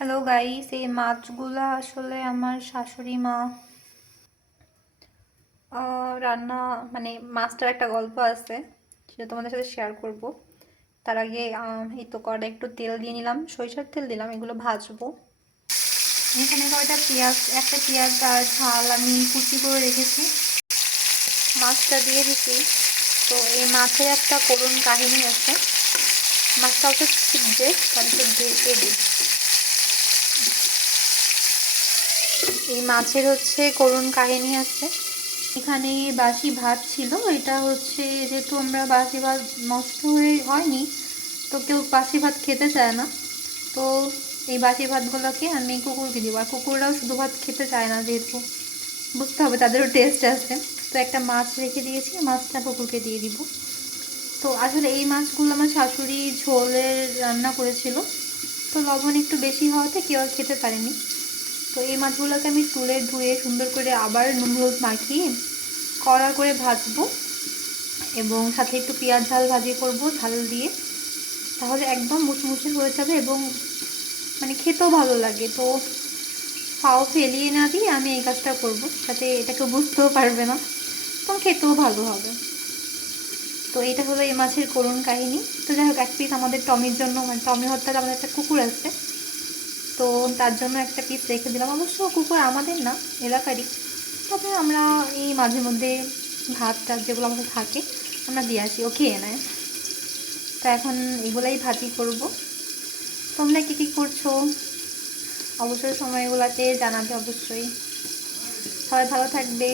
Hello guys, এই মাছগুলা আসলে আমার শাশুড়ি মা রান্না, মানে মাছটার একটা গল্প আছে, সেটা তোমাদের সাথে শেয়ার করব। তার আগে এই তো কড়াই একটু তেল দিয়ে নিলাম, সরিষার তেল দিলাম, এগুলো ভাজবো। এখানে একটা পেঁয়াজ আর ঝাল আমি কুচি করে রেখেছি, মাছটা দিয়ে দিচ্ছি। তো এই মাছের একটা করুণ কাহিনী আছে, মাছটা হচ্ছে ছিটবে, তাহলে তো ঢেকে দিই। এই মাছের হচ্ছে করুণ কাহিনী আছে। এখানে বাসি ভাত ছিল, এটা হচ্ছে যেহেতু আমরা বাসি ভাত নষ্ট হয়নি, তো কেউ বাসি ভাত খেতে চায় না, তো এই বাসি ভাতগুলোকে আমি কুকুরকে দিব। আর কুকুররাও শুধু ভাত খেতে চায় না, যেহেতু বুঝতে হবে তাদেরও টেস্ট আছে। তো একটা মাছ রেখে দিয়েছি, মাছটা কুকুরকে দিয়ে দিব। তো আসলে এই মাছগুলো আমার শাশুড়ি ঝোলের রান্না করেছিল, তো লবণ একটু বেশি হওয়াতে কেউ আর খেতে পারেনি। তো এই মাছগুলোকে আমি তুলে ধুয়ে সুন্দর করে আবার নুন হলুদ মাখিয়ে কড়া করে ভাজবো, এবং সাথে একটু পেঁয়াজ ঝাল ভাজি করব ঝাল দিয়ে, তাহলে একদম মুচমুচে হয়ে যাবে এবং মানে খেতেও ভালো লাগে। তো ফাও ফেলিয়ে না দিয়ে আমি এই কাজটা করব, যাতে এটাকে বুঝতেও পারবে না, তো খেতেও ভালো হবে। তো এটা হলো এই মাছের করুণ কাহিনী। তো যাই হোক, এক পিস আমাদের টমির জন্য, মানে টমি হত্যার আমাদের একটা কুকুর আছে, তো তার জন্য একটা পিস রেখে দিলাম। অবশ্য কুকুর আমাদের না, এলাকারই, তবে আমরা এই মাঝে মধ্যে ভাত টাত যেগুলো আমাদের থাকে আমরা দিয়ে আসি, ও খেয়ে নেয়। তো এখন এগুলাই ভাজি করব। তোমরা কী কী করছো অবসর সময়গুলোতে জানাবে অবশ্যই। সবাই ভালো থাকবে।